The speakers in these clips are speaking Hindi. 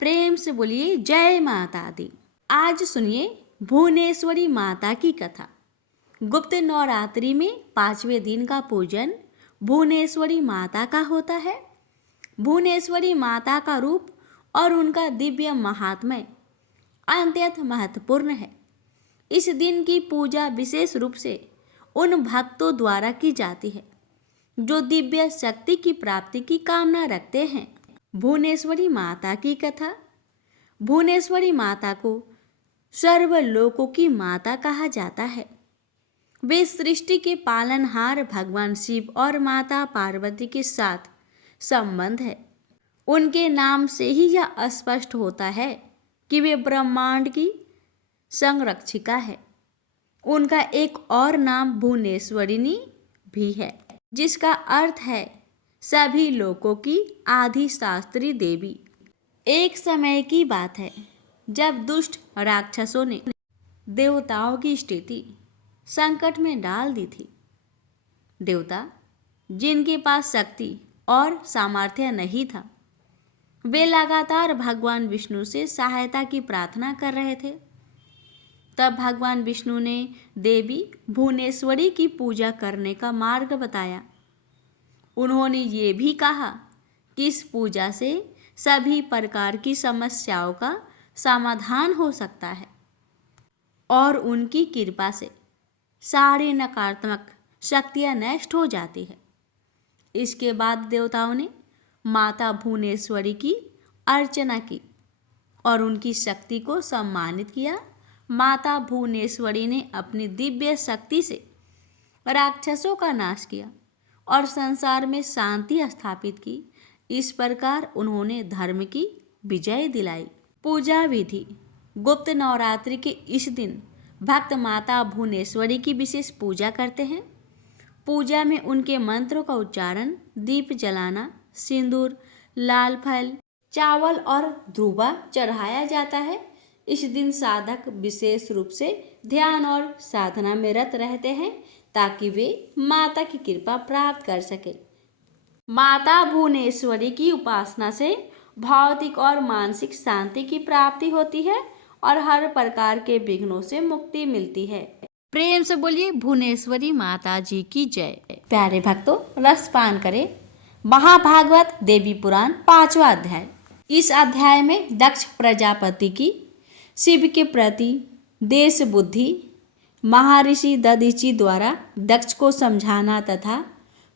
प्रेम से बोलिए जय माता दी। आज सुनिए भुवनेश्वरी माता की कथा। गुप्त नवरात्रि में 5वें दिन का पूजन भुवनेश्वरी माता का होता है। भुवनेश्वरी माता का रूप और उनका दिव्य महात्म्य अत्यंत महत्वपूर्ण है। इस दिन की पूजा विशेष रूप से उन भक्तों द्वारा की जाती है जो दिव्य शक्ति की प्राप्ति की कामना रखते हैं। भुवनेश्वरी माता की कथा। भुवनेश्वरी माता को सर्वलोकों की माता कहा जाता है। वे सृष्टि के पालनहार भगवान शिव और माता पार्वती के साथ संबंध है। उनके नाम से ही यह स्पष्ट होता है कि वे ब्रह्मांड की संरक्षिका है। उनका एक और नाम भुवनेश्वरिणी भी है, जिसका अर्थ है सभी लोकों की आदि शास्त्री देवी। एक समय की बात है जब दुष्ट राक्षसों ने देवताओं की स्थिति संकट में डाल दी थी। देवता जिनके पास शक्ति और सामर्थ्य नहीं था, वे लगातार भगवान विष्णु से सहायता की प्रार्थना कर रहे थे। तब भगवान विष्णु ने देवी भुवनेश्वरी की पूजा करने का मार्ग बताया। उन्होंने ये भी कहा कि इस पूजा से सभी प्रकार की समस्याओं का समाधान हो सकता है और उनकी कृपा से सारी नकारात्मक शक्तियां नष्ट हो जाती है। इसके बाद देवताओं ने माता भुवनेश्वरी की अर्चना की और उनकी शक्ति को सम्मानित किया। माता भुवनेश्वरी ने अपनी दिव्य शक्ति से राक्षसों का नाश किया और संसार में शांति स्थापित की। इस प्रकार उन्होंने धर्म की विजय दिलाई। पूजा विधि। गुप्त नवरात्रि के इस दिन भक्त माता भुवनेश्वरी की विशेष पूजा करते हैं। पूजा में उनके मंत्रों का उच्चारण, दीप जलाना, सिंदूर, लाल फल, चावल और ध्रुवा चढ़ाया जाता है। इस दिन साधक विशेष रूप से ध्यान और साधना में रत रहते हैं ताकि वे माता की कृपा प्राप्त कर सके। माता भुवनेश्वरी की उपासना से भौतिक और मानसिक शांति की प्राप्ति होती है और हर प्रकार के विघ्नों से मुक्ति मिलती है। प्रेम से बोलिए भुवनेश्वरी माता जी की जय। प्यारे भक्तों, रसपान करें महाभागवत देवी पुराण 5वां अध्याय। इस अध्याय में दक्ष प्रजापति की शिव के प्रति देश बुद्धि, महर्षि दधीचि द्वारा दक्ष को समझाना तथा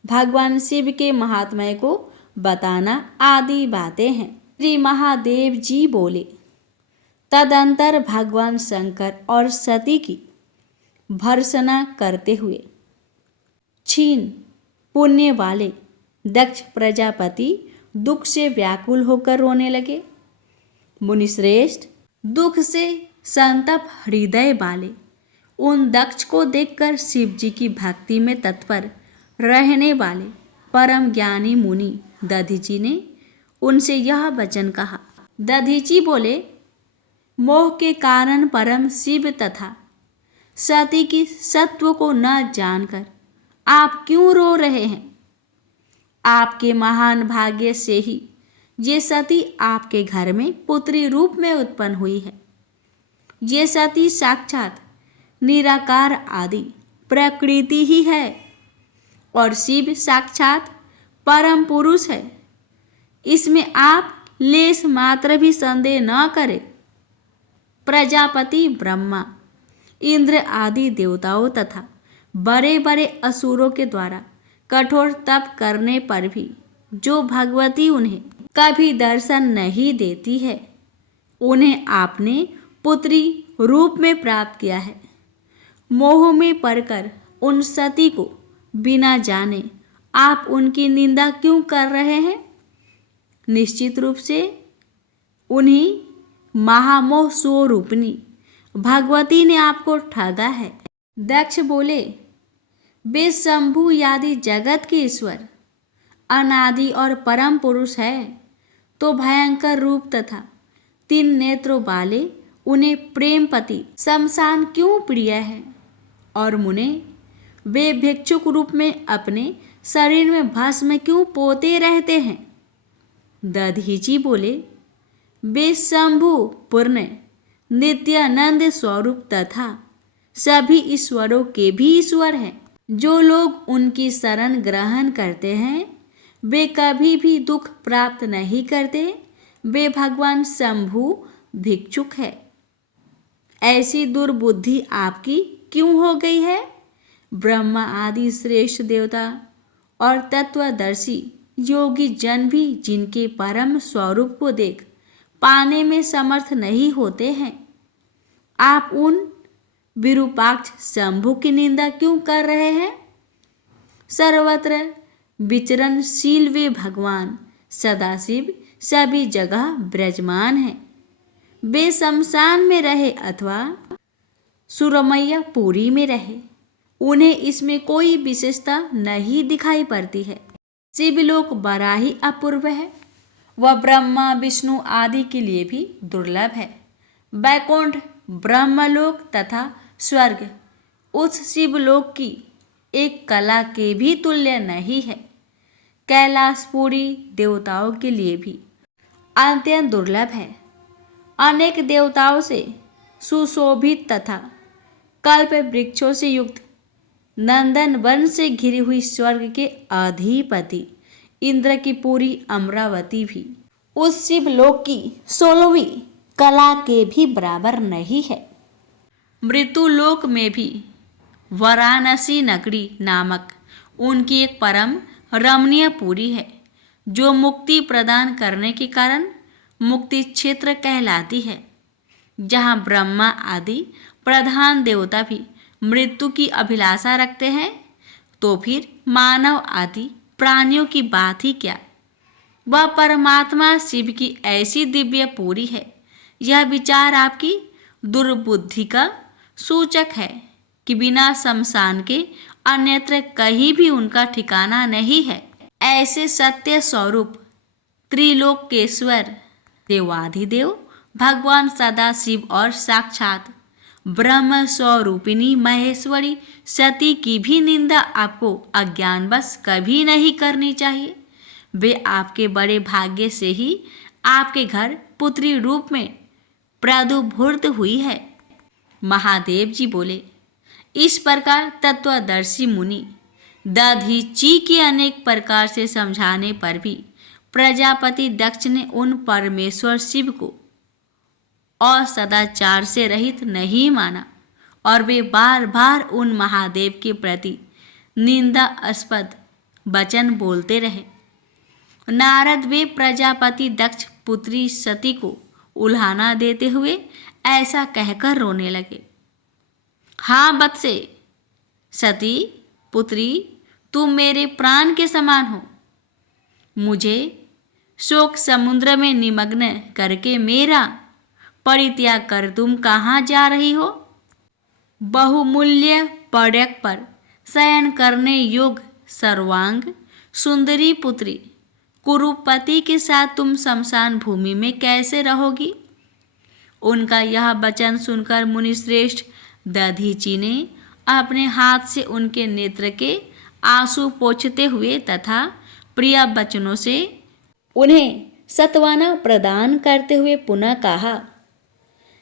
भगवान शिव के महात्म्य को बताना आदि बातें हैं। श्री महादेव जी बोले, तदंतर भगवान शंकर और सती की भर्त्सना करते हुए क्षीण पुण्य वाले दक्ष प्रजापति दुख से व्याकुल होकर रोने लगे। मुनिश्रेष्ठ, दुख से संतप हृदय वाले उन दक्ष को देखकर शिव जी की भक्ति में तत्पर रहने वाले परम ज्ञानी मुनि दधीचि ने उनसे यह वचन कहा। दधीचि बोले, मोह के कारण परम शिव तथा सती की सत्व को न जानकर आप क्यों रो रहे हैं? आपके महान भाग्य से ही ये सती आपके घर में पुत्री रूप में उत्पन्न हुई है। ये सती साक्षात निराकार आदि प्रकृति ही है और शिव साक्षात परम पुरुष है। इसमें आप लेश मात्र भी संदेह न करें। प्रजापति ब्रह्मा, इंद्र आदि देवताओं तथा बड़े बड़े असुरों के द्वारा कठोर तप करने पर भी जो भगवती उन्हें कभी दर्शन नहीं देती है, उन्हें आपने पुत्री रूप में प्राप्त किया है। मोह में पड़कर उन सती को बिना जाने आप उनकी निंदा क्यों कर रहे हैं? निश्चित रूप से उन्हीं महामोह स्वरूपिणी भगवती ने आपको ठगा है। दक्ष बोले, वे शंभु आदि जगत के ईश्वर अनादि और परम पुरुष है तो भयंकर रूप तथा 3 नेत्रों वाले उन्हें प्रेमपति शमशान क्यों प्रिय है? और मुने, वे भिक्षुक रूप में अपने शरीर में भस्म क्यों पोते रहते हैं? दधीचि बोले, वे शंभु पूर्ण नित्यानंद स्वरूप तथा सभी ईश्वरों के भी ईश्वर हैं। जो लोग उनकी शरण ग्रहण करते हैं वे कभी भी दुख प्राप्त नहीं करते। वे भगवान शंभु भिक्षुक है। ऐसी दुर्बुद्धि आपकी क्यों हो गई है? ब्रह्मा आदि श्रेष्ठ देवता और तत्वदर्शी योगी जन भी जिनके परम स्वरूप को देख पाने में समर्थ नहीं होते हैं, आप उन विरूपाक्ष शंभु की निंदा क्यों कर रहे हैं? सर्वत्र विचरणशील वे भगवान सदाशिव सभी जगह विराजमान हैं। वे शमशान में रहे अथवा सुरमैया पुरी में रहे, उन्हें इसमें कोई विशेषता नहीं दिखाई पड़ती है। शिवलोक बड़ा ही अपूर्व है। वह ब्रह्मा विष्णु आदि के लिए भी दुर्लभ है। वैकुंठ ब्रह्मलोक तथा स्वर्ग उस शिवलोक की एक कला के भी तुल्य नहीं है। कैलाशपुरी देवताओं के लिए भी अत्यंत दुर्लभ है। अनेक देवताओं से सुशोभित तथा कल्प वृक्षों से युक्त नंदन वन से घिरी हुई स्वर्ग के अधिपति इंद्र की पूरी अमरावती भी उस शिवलोक की 16वीं कला के भी बराबर नहीं है। मृत्युलोक में भी वाराणसी नगरी नामक उनकी एक परम रमणीय पुरी है, जो मुक्ति प्रदान करने के कारण मुक्ति क्षेत्र कहलाती है। जहाँ ब्रह्मा आदि प्रधान देवता भी मृत्यु की अभिलाषा रखते हैं, तो फिर मानव आदि प्राणियों की बात ही क्या। वह परमात्मा शिव की ऐसी दिव्य पुरी है। यह विचार आपकी दुर्बुद्धि का सूचक है कि बिना शमशान के अन्यत्र कहीं भी उनका ठिकाना नहीं है। ऐसे सत्य स्वरूप त्रिलोकेश्वर देवाधिदेव भगवान सदाशिव और साक्षात ब्रह्म स्वरूपिणी महेश्वरी सती की भी निंदा आपको अज्ञानवश कभी नहीं करनी चाहिए। वे आपके बड़े भाग्य से ही आपके घर पुत्री रूप में प्रादुर्भूत हुई है। महादेव जी बोले, इस प्रकार तत्वदर्शी मुनि दधीची के अनेक प्रकार से समझाने पर भी प्रजापति दक्ष ने उन परमेश्वर शिव को और सदाचार से रहित नहीं माना और वे बार बार उन महादेव के प्रति निंदास्पद वचन बोलते रहे। नारद वे प्रजापति दक्ष पुत्री सती को उल्हाना देते हुए ऐसा कहकर रोने लगे। हाँ बत्से, सती पुत्री, तुम मेरे प्राण के समान हो। मुझे शोक समुद्र में निमग्न करके मेरा परित्याग कर तुम कहाँ जा रही हो? बहुमूल्य पर्यक पर शयन करने योग्य सर्वांग सुंदरी पुत्री कुरुपति के साथ तुम शमशान भूमि में कैसे रहोगी? उनका यह वचन सुनकर मुनिश्रेष्ठ दधीची ने अपने हाथ से उनके नेत्र के आंसू पोंछते हुए तथा प्रिय वचनों से उन्हें सत्वाना प्रदान करते हुए पुनः कहा,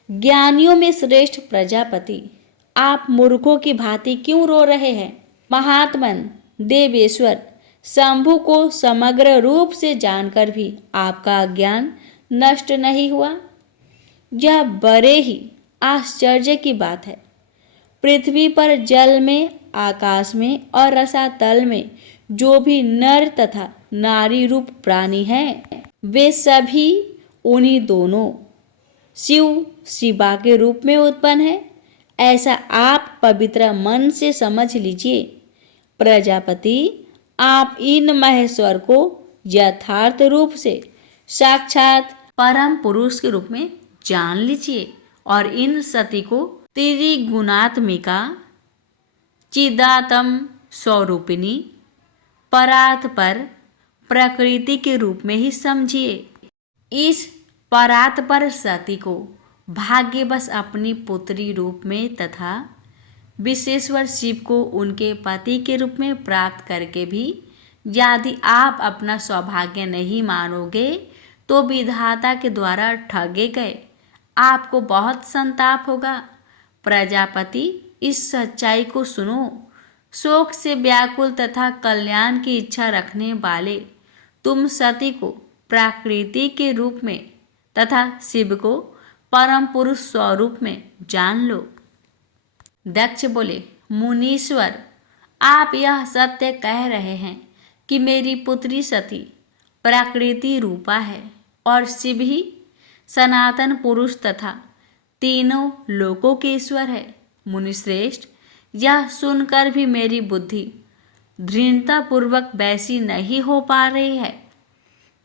ज्ञानियों में श्रेष्ठ प्रजापति, आप मूर्खों की भांति क्यों रो रहे हैं? महात्मन देवेश्वर शंभु को समग्र रूप से जानकर भी आपका ज्ञान नष्ट नहीं हुआ। यह बड़े ही आश्चर्य की बात है। पृथ्वी पर, जल में, आकाश में और रसातल में जो भी नर तथा नारी रूप प्राणी हैं, वे सभी उन्हीं दोनों शिव शिवा के रूप में उत्पन्न है। ऐसा आप पवित्र मन से समझ लीजिए। प्रजापति, आप इन महेश्वर को यथार्थ रूप से साक्षात परम पुरुष के रूप में जान लीजिए और इन सती को त्रिगुणात्मिका चिदात्म स्वरूपिणी परात पर प्रकृति के रूप में ही समझिए। इस परात पर सती को भाग्यवश अपनी पुत्री रूप में तथा विश्वेश्वर शिव को उनके पति के रूप में प्राप्त करके भी यदि आप अपना सौभाग्य नहीं मानोगे तो विधाता के द्वारा ठगे गए, आपको बहुत संताप होगा। प्रजापति, इस सच्चाई को सुनो। शोक से व्याकुल तथा कल्याण की इच्छा रखने वाले तुम सती को प्रकृति के रूप में तथा शिव को परम पुरुष स्वरूप में जान लो। दक्ष बोले, मुनीश्वर, आप यह सत्य कह रहे हैं कि मेरी पुत्री सती प्रकृति रूपा है और शिव ही सनातन पुरुष तथा तीनों लोकों के ईश्वर है। मुनिश्रेष्ठ, यह सुनकर भी मेरी बुद्धि दृढ़तापूर्वक वैसी नहीं हो पा रही है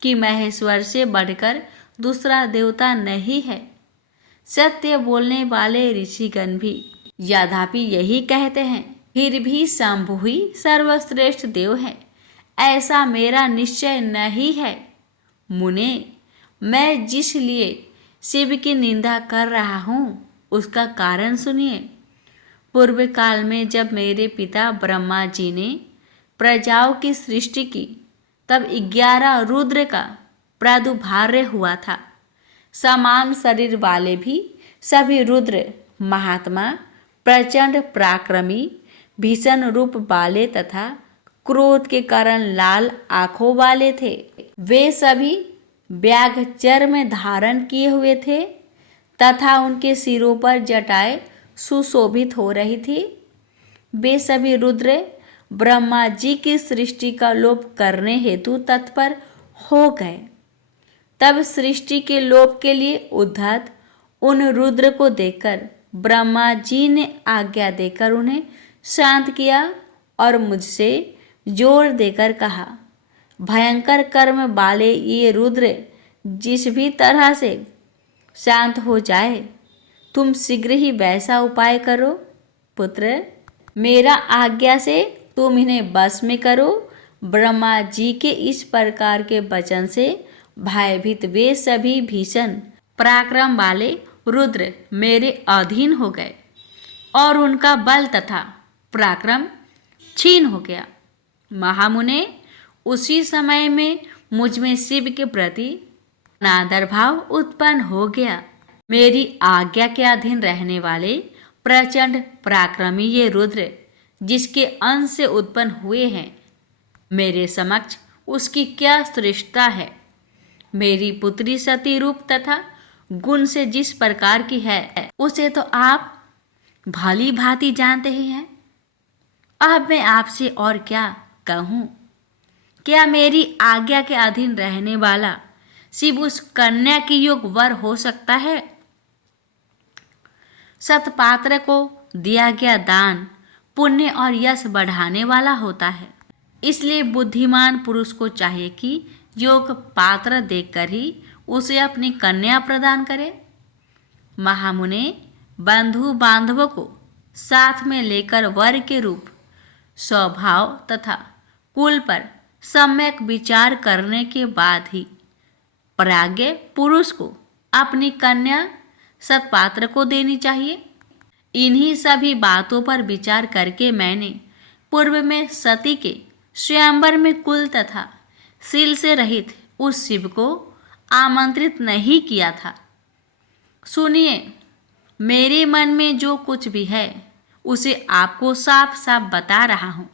कि महेश्वर से बढ़कर दूसरा देवता नहीं है। सत्य बोलने वाले ऋषिगण भी यद्यपि यही कहते हैं, फिर भी शंभु ही सर्वश्रेष्ठ देव है, ऐसा मेरा निश्चय नहीं है। मुने, मैं जिस लिए शिव की निंदा कर रहा हूँ उसका कारण सुनिए। पूर्व काल में जब मेरे पिता ब्रह्मा जी ने प्रजाओं की सृष्टि की, तब 11 रुद्र का प्रादुर्भाव हुआ था। समान शरीर वाले भी सभी रुद्र महात्मा, प्रचंड पराक्रमी, भीषण रूप वाले तथा क्रोध के कारण लाल आंखों वाले थे। वे सभी व्याघ्र चर्म धारण किए हुए थे तथा उनके सिरों पर जटाएं सुशोभित हो रही थी। वे सभी रुद्र ब्रह्मा जी की सृष्टि का लोप करने हेतु तत्पर हो गए। तब सृष्टि के लोप के लिए उद्धत उन रुद्र को देखकर ब्रह्मा जी ने आज्ञा देकर उन्हें शांत किया और मुझसे जोर देकर कहा, भयंकर कर्म वाले ये रुद्र जिस भी तरह से शांत हो जाए, तुम शीघ्र ही वैसा उपाय करो। पुत्र, मेरा आज्ञा से तुम इन्हें बस में करो। ब्रह्मा जी के इस प्रकार के वचन से भयभीत वे सभी भीषण पराक्रम वाले रुद्र मेरे अधीन हो गए और उनका बल तथा पराक्रम क्षीण हो गया। महामुने, उसी समय में मुझ में शिव के प्रति अनादर भाव उत्पन्न हो गया। मेरी आज्ञा के अधीन रहने वाले प्रचंड पराक्रमी ये रुद्र जिसके अंश से उत्पन्न हुए हैं, मेरे समक्ष उसकी क्या श्रेष्ठता है। मेरी पुत्री सती रूप तथा गुण से जिस प्रकार की है उसे तो आप भली भांति जानते ही हैं। अब मैं आपसे और क्या कहूँ। क्या मेरी आज्ञा के अधीन रहने वाला शिव उस कन्या की योग वर हो सकता है? सतपात्र को दिया गया दान पुण्य और यश बढ़ाने वाला होता है। इसलिए बुद्धिमान पुरुष को चाहिए कि योग पात्र देखकर ही उसे अपनी कन्या प्रदान करे। महामुने, बंधु बांधवों को साथ में लेकर वर के रूप स्वभाव तथा कुल पर सम्यक विचार करने के बाद ही प्राज्ञ पुरुष को अपनी कन्या सतपात्र को देनी चाहिए। इन्हीं सभी बातों पर विचार करके मैंने पूर्व में सती के स्वयंवर में कुल तथा शील से रहित उस शिव को आमंत्रित नहीं किया था। सुनिए, मेरे मन में जो कुछ भी है उसे आपको साफ साफ बता रहा हूँ।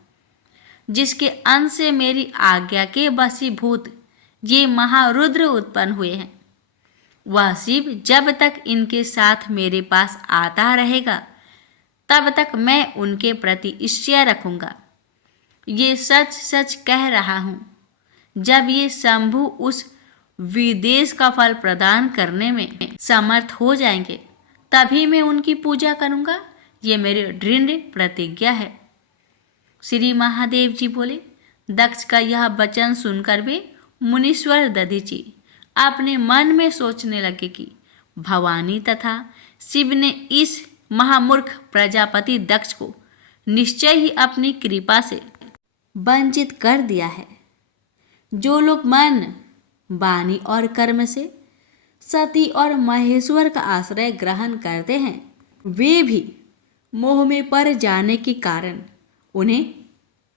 जिसके अंश से मेरी आज्ञा के वशीभूत ये महारुद्र उत्पन्न हुए हैं, वह शिव जब तक इनके साथ मेरे पास आता रहेगा तब तक मैं उनके प्रति ईर्ष्या रखूंगा। ये सच सच कह रहा हूँ। जब ये शंभु उस विदेश का फल प्रदान करने में समर्थ हो जाएंगे तभी मैं उनकी पूजा करूँगा। ये मेरी दृढ़ प्रतिज्ञा है। श्री महादेव जी बोले। दक्ष का यह वचन सुनकर वे मुनीश्वर दधीचि अपने मन में सोचने लगे कि भवानी तथा शिव ने इस महामूर्ख प्रजापति दक्ष को निश्चय ही अपनी कृपा से वंचित कर दिया है। जो लोग मन, वाणी और कर्म से सती और महेश्वर का आश्रय ग्रहण करते हैं, वे भी मोह में पड़ जाने के कारण उन्हें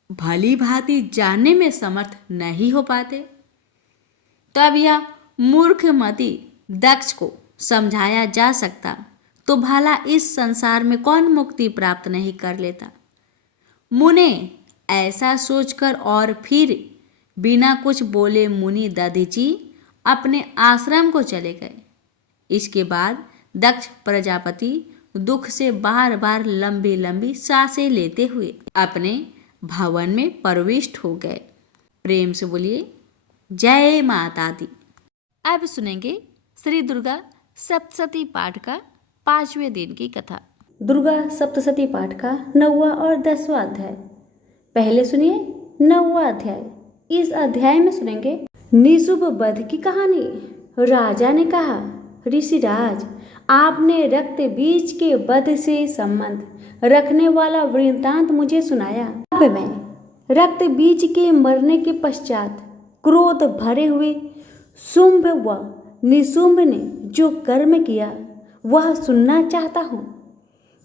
भली भांति जानने में समर्थ नहीं हो पाते। तब यह मूर्खमती दक्ष को समझाया जा सकता तो भला इस संसार में कौन मुक्ति प्राप्त नहीं कर लेता। मुने ऐसा सोचकर और फिर बिना कुछ बोले मुनि दधीची अपने आश्रम को चले गए। इसके बाद दक्ष प्रजापति दुख से बार बार लंबी लंबी सांसें लेते हुए अपने भवन में प्रविष्ट हो गए। प्रेम से बोलिए जय माता दी। अब सुनेंगे श्री दुर्गा सप्तशती पाठ का 5वें दिन की कथा। दुर्गा सप्तशती पाठ का 9वां और 10वां अध्याय। पहले सुनिए 9वां अध्याय। इस अध्याय में सुनेंगे निशुभ वध की कहानी। राजा ने कहा, ऋषिराज, आपने रक्त बीज के वध से संबंध रखने वाला वृत्तांत मुझे सुनाया। अब मैं रक्त बीज के मरने के पश्चात क्रोध भरे हुए शुंभ व निशुंभ ने जो कर्म किया वह सुनना चाहता हूँ।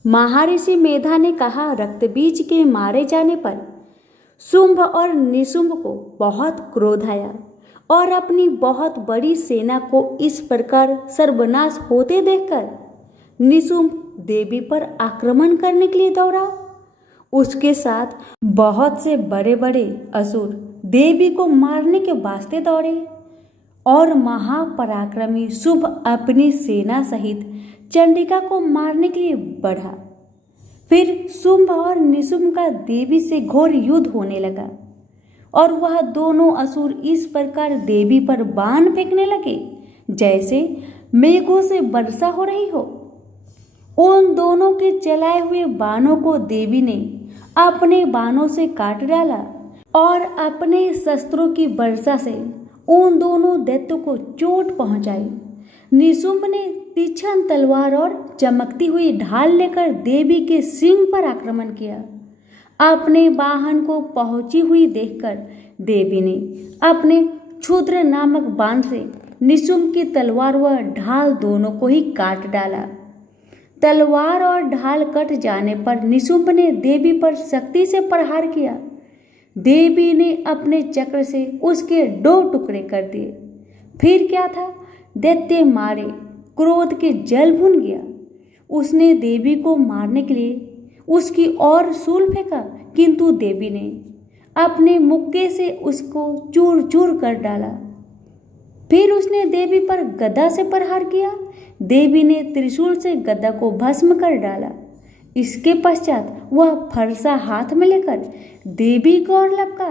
महर्षि मेधा ने कहा, रक्त बीज के मारे जाने पर शुंभ और निशुंभ को बहुत क्रोध आया और अपनी बहुत बड़ी सेना को इस प्रकार सर्वनाश होते देखकर निशुंभ देवी पर आक्रमण करने के लिए दौड़ा। उसके साथ बहुत से बड़े बड़े असुर देवी को मारने के वास्ते दौड़े और महापराक्रमी शुंभ अपनी सेना सहित चंडिका को मारने के लिए बढ़ा। फिर शुंभ और निशुंभ का देवी से घोर युद्ध होने लगा और वह दोनों असुर इस प्रकार देवी पर बाण फेंकने लगे जैसे मेघों से वर्षा हो रही हो। उन दोनों के चलाए हुए बाणों को देवी ने अपने बाणों से काट डाला और अपने शस्त्रों की वर्षा से उन दोनों दैत्यों को चोट पहुंचाई। निशुंभ ने तीक्ष्ण तलवार और चमकती हुई ढाल लेकर देवी के सिंह पर आक्रमण किया। अपने वाहन को पहुंची हुई देखकर देवी ने अपने क्षुद्र नामक बाण से निशुंभ की तलवार व ढाल दोनों को ही काट डाला। तलवार और ढाल कट जाने पर निशुंभ ने देवी पर शक्ति से प्रहार किया। देवी ने अपने चक्र से उसके 2 टुकड़े कर दिए। फिर क्या था, दैत्य मारे क्रोध के जल भुन गया। उसने देवी को मारने के लिए उसकी ओर शूल फेंका, किंतु देवी ने अपने मुक्के से उसको चूर चूर कर डाला। फिर उसने देवी पर गदा से प्रहार किया। देवी ने त्रिशूल से गदा को भस्म कर डाला। इसके पश्चात वह फरसा हाथ में लेकर देवी को ओर लपका।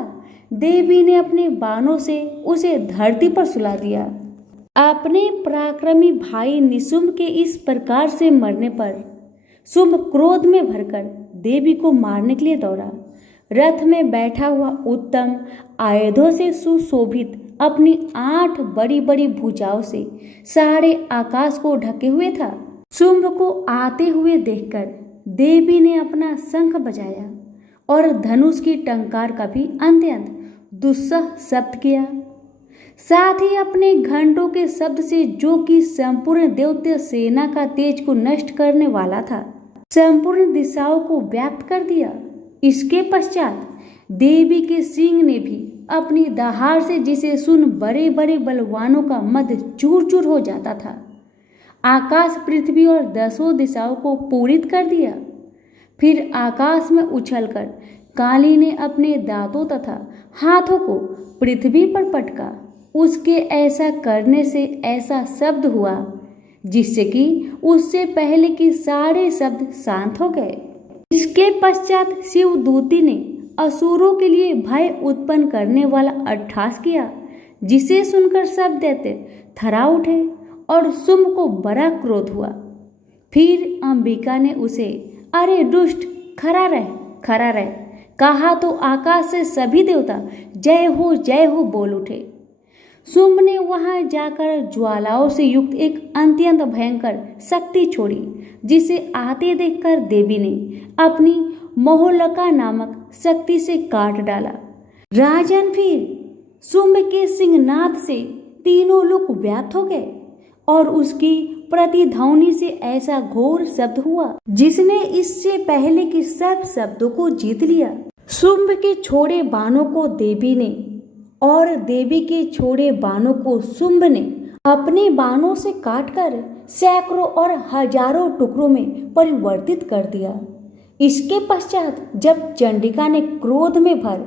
देवी ने अपने बाणों से उसे धरती पर सुला दिया। अपने पराक्रमी भाई निशुंभ के इस प्रकार से मरने पर शुंभ क्रोध में भरकर देवी को मारने के लिए दौड़ा। रथ में बैठा हुआ उत्तम आयुधों से सुशोभित अपनी 8 बड़ी बड़ी भुजाओं से सारे आकाश को ढके हुए था। शुंभ को आते हुए देखकर देवी ने अपना शंख बजाया और धनुष की टंकार का भी अत्यंत दुस्सह शब्द किया। साथ ही अपने घंटों के शब्द से, जो कि संपूर्ण दैत्य सेना का तेज को नष्ट करने वाला था, संपूर्ण दिशाओं को व्याप्त कर दिया। इसके पश्चात देवी के सिंह ने भी अपनी दहाड़ से, जिसे सुन बड़े बड़े बलवानों का मद चूर चूर हो जाता था, आकाश पृथ्वी और 10 दिशाओं को पूरित कर दिया। फिर आकाश में उछलकर काली ने अपने दांतों तथा हाथों को पृथ्वी पर पटका। उसके ऐसा करने से ऐसा शब्द हुआ जिससे कि उससे पहले कि सारे शब्द शांत हो गए। इसके पश्चात शिवदूती ने असुरों के लिए भय उत्पन्न करने वाला अट्टहास किया, जिसे सुनकर सब दैत्य थर्रा उठे और शुंभ को बड़ा क्रोध हुआ। फिर अंबिका ने उसे, अरे दुष्ट, खड़ा रह कहा तो आकाश से सभी देवता जय हो बोल उठे। शुंभ ने वहां जाकर ज्वालाओं से युक्त एक अत्यंत भयंकर शक्ति छोड़ी, जिसे आते देखकर देवी ने अपनी मोहलका नामक शक्ति से काट डाला। राजन, फिर शुंभ के सिंहनाद से तीनों लोग व्याप्त हो गए और उसकी प्रतिध्वनि से ऐसा घोर शब्द हुआ जिसने इससे पहले कि सब शब्दों को जीत लिया। शुंभ के छोड़े बाणों को देवी ने और देवी के छोड़े बाणों को शुंभ ने अपने बाणों से काटकर सैकड़ों और हजारों टुकड़ों में परिवर्तित कर दिया। इसके पश्चात जब चंडिका ने क्रोध में भर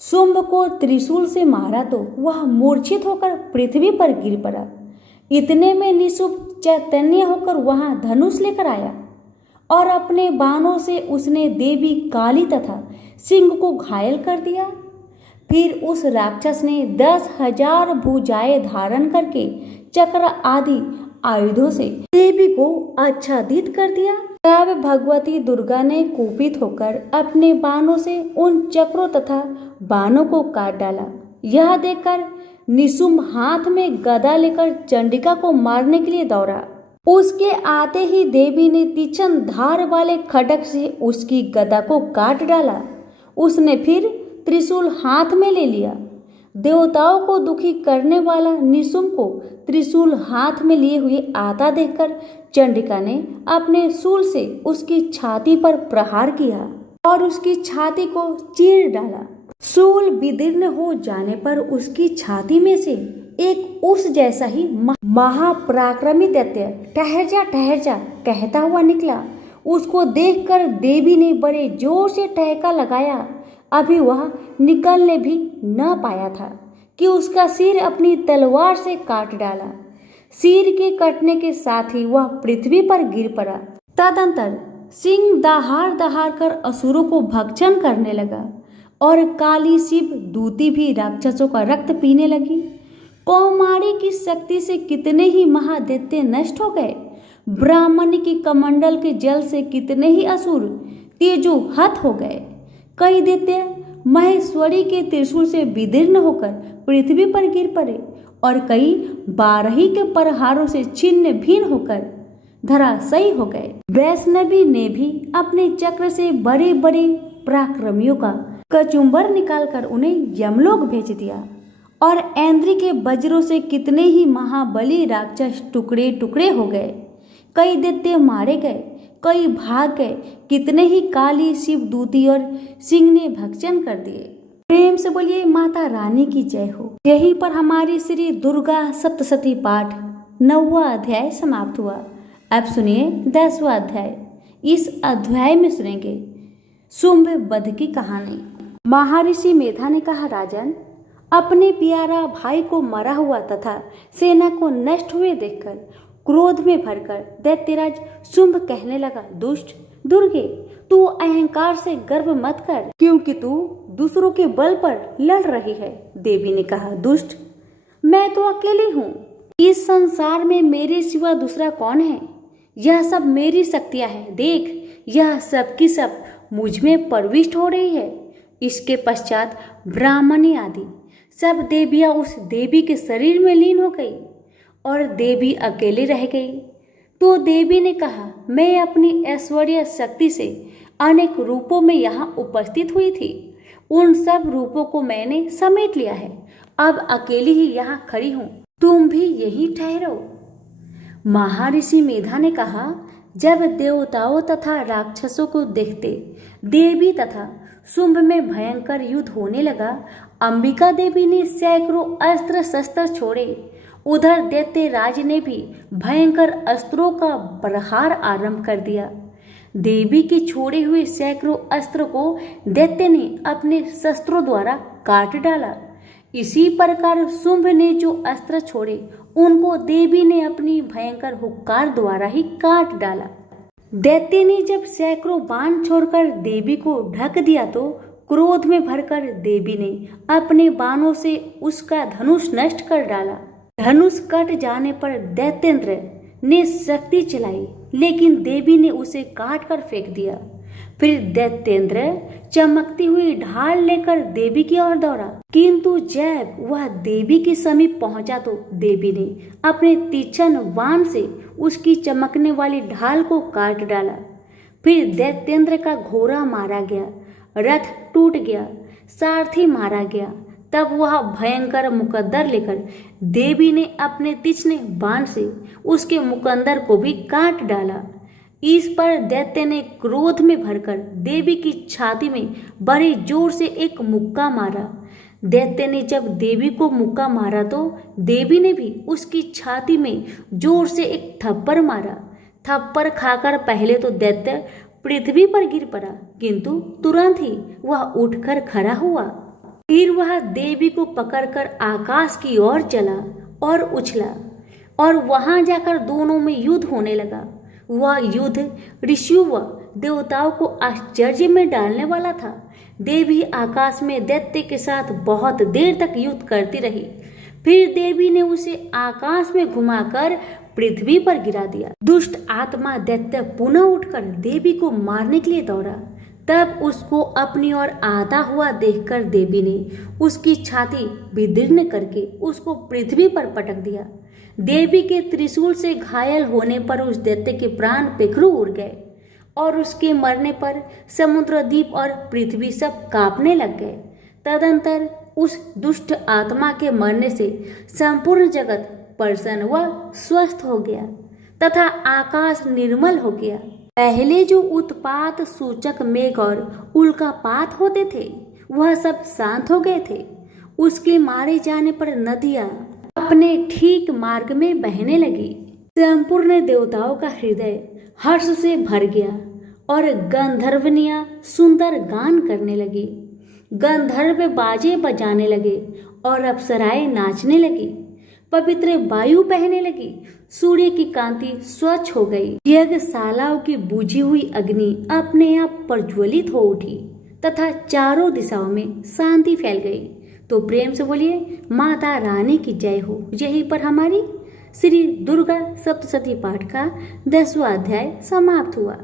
शुंभ को त्रिशूल से मारा तो वह मूर्छित होकर पृथ्वी पर गिर पड़ा। इतने में निशुंभ चैतन्य होकर वहां धनुष लेकर आया और अपने बाणों से उसने देवी काली तथा सिंह को घायल कर दिया। फिर उस राक्षस ने 10,000 भुजाएं धारण करके चक्र आदि आयुधों से देवी को आच्छादित कर दिया। तब भगवती दुर्गा ने कुपित होकर अपने बाणों से उन चक्रों तथा बाणों को काट डाला। यह देखकर निशुंभ हाथ में गदा लेकर चंडिका को मारने के लिए दौड़ा। उसके आते ही देवी ने तीक्ष्ण धार वाले खड्ग से उसकी गदा को काट डाला। उसने फिर त्रिशूल हाथ में ले लिया। देवताओं को दुखी करने वाला निशुंभ को त्रिशूल हाथ में लिए हुए आता देखकर चंडिका ने अपने शूल से उसकी छाती पर प्रहार किया और उसकी छाती को चीर डाला। शूल विदीर्ण हो जाने पर उसकी छाती में से एक उस जैसा ही महापराक्रमी दैत्य ठहर जा कहता हुआ निकला। उसको देखकर देवी ने बड़े जोर से ठहाका लगाया। अभी वह निकलने भी न पाया था कि उसका सिर अपनी तलवार से काट डाला। सिर के कटने के साथ ही वह पृथ्वी पर गिर पड़ा। तदंतर सिंह दहाड़ कर असुरों को भक्षण करने लगा और काली शिव दूती भी राक्षसों का रक्त पीने लगी। कौमारी की शक्ति से कितने ही महादैत्य नष्ट हो गए। ब्राह्मणी की कमंडल के जल से कितने ही असुर तेजोहत हो गए। कई दैत्य महेश्वरी के त्रिशूल से विदीर्ण होकर पृथ्वी पर गिर पड़े और कई बारही के प्रहारों से छिन्न भिन्न होकर धराशायी हो गए। वैष्णवी ने भी अपने चक्र से बड़े बड़े पराक्रमियों का कचुम्बर निकालकर उन्हें यमलोक भेज दिया और ऐन्द्री के वज्रों से कितने ही महाबली राक्षस टुकड़े टुकड़े हो गए। कई दैत्य मारे गए, कई भाग गए, कितने ही काली शिव दूती और सिंह ने भक्षण कर दिए। प्रेम से बोलिए माता रानी की जय हो। यहीं पर हमारी श्री दुर्गा सप्तशती पाठ 9वां अध्याय समाप्त हुआ। अब सुनिए 10वां अध्याय। इस अध्याय में सुनेंगे शुंभ वध की कहानी। महर्षि मेधा ने कहा, राजन, अपने प्यारा भाई को मरा हुआ तथा सेना को नष्ट हुए देखकर क्रोध में भरकर दैत्यराज शुंभ कहने लगा, दुष्ट दुर्गे, तू अहंकार से गर्व मत कर, क्योंकि तू दूसरों के बल पर लड़ रही है। देवी ने कहा, दुष्ट, मैं तो अकेली हूँ। इस संसार में मेरे सिवा दूसरा कौन है? यह सब मेरी शक्तियां हैं। देख, यह सब की सब मुझ में प्रविष्ट हो रही है। इसके पश्चात ब्राह्मणी आदि सब देवियां उस देवी के शरीर में लीन हो गई और देवी अकेली रह गई। तो देवी ने कहा, मैं अपनी ऐश्वर्य शक्ति से अनेक रूपों में यहाँ उपस्थित हुई थी। उन सब रूपों को मैंने समेट लिया है। अब अकेली ही यहाँ खड़ी हूँ, तुम भी यहीं ठहरो। महर्षि मेधा ने कहा, जब देवताओं तथा राक्षसों को देखते देवी तथा शुंभ में भयंकर युद्ध होने लगा, अंबिका देवी ने सैकड़ों अस्त्र शस्त्र छोड़े। उधर दैत्यराज ने भी भयंकर अस्त्रों का प्रहार आरंभ कर दिया। देवी के छोड़े हुए सैकड़ों अस्त्र को दैत्य ने अपने शस्त्रों द्वारा काट डाला। इसी प्रकार शुंभ ने जो अस्त्र छोड़े उनको देवी ने अपनी भयंकर हुक्कार द्वारा ही काट डाला। दैत्य ने जब सैकड़ों बाण छोड़कर देवी को ढक दिया तो क्रोध में भरकर देवी ने अपने बाणों से उसका धनुष नष्ट कर डाला। धनुष कट जाने पर दैत्येंद्र ने शक्ति चलाई, लेकिन देवी ने उसे काट कर फेंक दिया। फिर दैत्येंद्र चमकती हुई ढाल लेकर देवी की ओर दौड़ा, किंतु जब वह देवी के समीप पहुंचा तो देवी ने अपने तीक्ष्ण बाण से उसकी चमकने वाली ढाल को काट डाला। फिर दैत्येंद्र का घोड़ा मारा गया, रथ टूट गया, सारथी मारा गया। तब वह भयंकर मुकद्दर लेकर देवी ने अपने तीक्ष्ण बाण से उसके मुकद्दर को भी काट डाला। इस पर दैत्य ने क्रोध में भरकर देवी की छाती में बड़े जोर से एक मुक्का मारा। दैत्य ने जब देवी को मुक्का मारा तो देवी ने भी उसकी छाती में जोर से एक थप्पड़ मारा। थप्पड़ खाकर पहले तो दैत्य पृथ्वी पर गिर पड़ा, किंतु तुरंत ही वह उठकर खड़ा हुआ। फिर वह देवी को पकड़कर आकाश की ओर चला और उछला और वहां जाकर दोनों में युद्ध होने लगा। वह युद्ध ऋषियों व देवताओं को आश्चर्य में डालने वाला था। देवी आकाश में दैत्य के साथ बहुत देर तक युद्ध करती रही। फिर देवी ने उसे आकाश में घुमाकर पृथ्वी पर गिरा दिया। दुष्ट आत्मा दैत्य पुनः उठकर देवी को मारने के लिए दौड़ा। तब उसको अपनी ओर आता हुआ देखकर देवी ने उसकी छाती विदीर्ण करके उसको पृथ्वी पर पटक दिया। देवी के त्रिशूल से घायल होने पर उस दैत्य के प्राण पेखरू उड़ गए और उसके मरने पर समुद्र द्वीप और पृथ्वी सब कांपने लग गए। तदंतर उस दुष्ट आत्मा के मरने से संपूर्ण जगत प्रसन्न व स्वस्थ हो गया तथा आकाश निर्मल हो गया। पहले जो उत्पात सूचक मेघ और उल्कापात होते थे वह सब शांत हो गए थे। उसके मारे जाने पर नदियां अपने ठीक मार्ग में बहने लगी। संपूर्ण देवताओं का हृदय हर्ष से भर गया और गंधर्वनियां सुंदर गान करने लगी। गंधर्व बाजे बजाने लगे और अप्सराएं नाचने लगी। पवित्र वायु बहने लगी। सूर्य की कांति स्वच्छ हो गई। यज्ञशालाओं की बुझी हुई अग्नि अपने आप प्रज्वलित हो उठी तथा चारों दिशाओं में शांति फैल गई। तो प्रेम से बोलिए माता रानी की जय हो। यहीं पर हमारी श्री दुर्गा सप्तशती पाठ का 10वां अध्याय समाप्त हुआ।